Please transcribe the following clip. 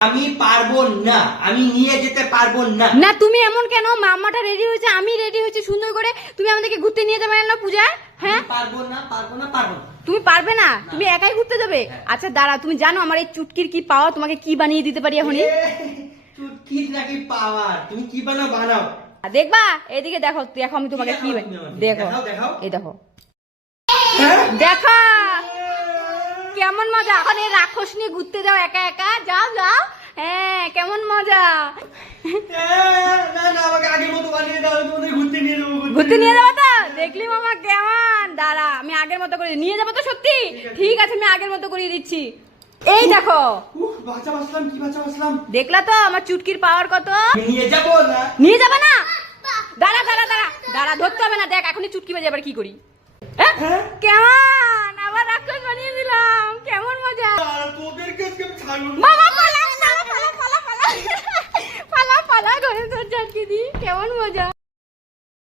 আমি পারবো না, আমি নিয়ে যেতে পারবো না। না তুমি এমন কেন? মামাটা রেডি হয়েছে, আমি রেডি হয়েছি সুন্দর করে, তুমি আমাদেরকে ঘুরতে নিয়ে যাবে না পূজায়? হ্যাঁ পারবো না, পারবো না, পারবো না। তুমি পারবে না? তুমি একাই ঘুরতে যাবে? আচ্ছা দাঁড়া, তুমি জানো আমার এই চুটকির কি পাওয়া, তোমাকে কি বানিয়ে দিতে পারি এখনই? চুটকির নাকি পাওয়ার? তুমি কি বানাও বানাও। দেখবা এদিকে দেখো, দেখো আমি তোমাকে কি দেখো, দেখাও। এই দেখো হ্যাঁ? দেখো কেমন মজা। এখন এই রাক্ষস নিয়ে ঘুরতে যাও একা একা, যাও যাও। হ্যাঁ কেমন মজা। না না, আমাকে আগের মতো বানিয়ে দাও, তোমাদের ঘুরতে নিয়ে যাবো। ঘুরতে নিয়ে যাবো তো? দেখলি মামা কেমন? দাঁড়া আমি আগের মতো করে নিয়ে যাবো তো সত্যি? ঠিক আছে আমি আগের মতো করিয়ে দিচ্ছি। এই দেখো বাচ্চা বাসলাম, কি বাচ্চা বাসলাম। দেখলা তো আমার চুটকির পাওয়ার কত? নিয়ে যাবো না। নিয়ে যাবে না? দাঁড়া দাঁড়া দাঁড়া দাঁড়া, ধরতে হবে না। দেখ এখনই চুটকি বাজে, আবার কি করি? হ্যাঁ? কেমন আবার রাক্ষস বানিয়ে দিলাম, কেমন মজা। তোদেরকে আজকে আমি ছাড়বো না। মামা পালা পালা পালা পালা পালা পালা পালা ঘরে তোর চটকে দি, কেমন মজা।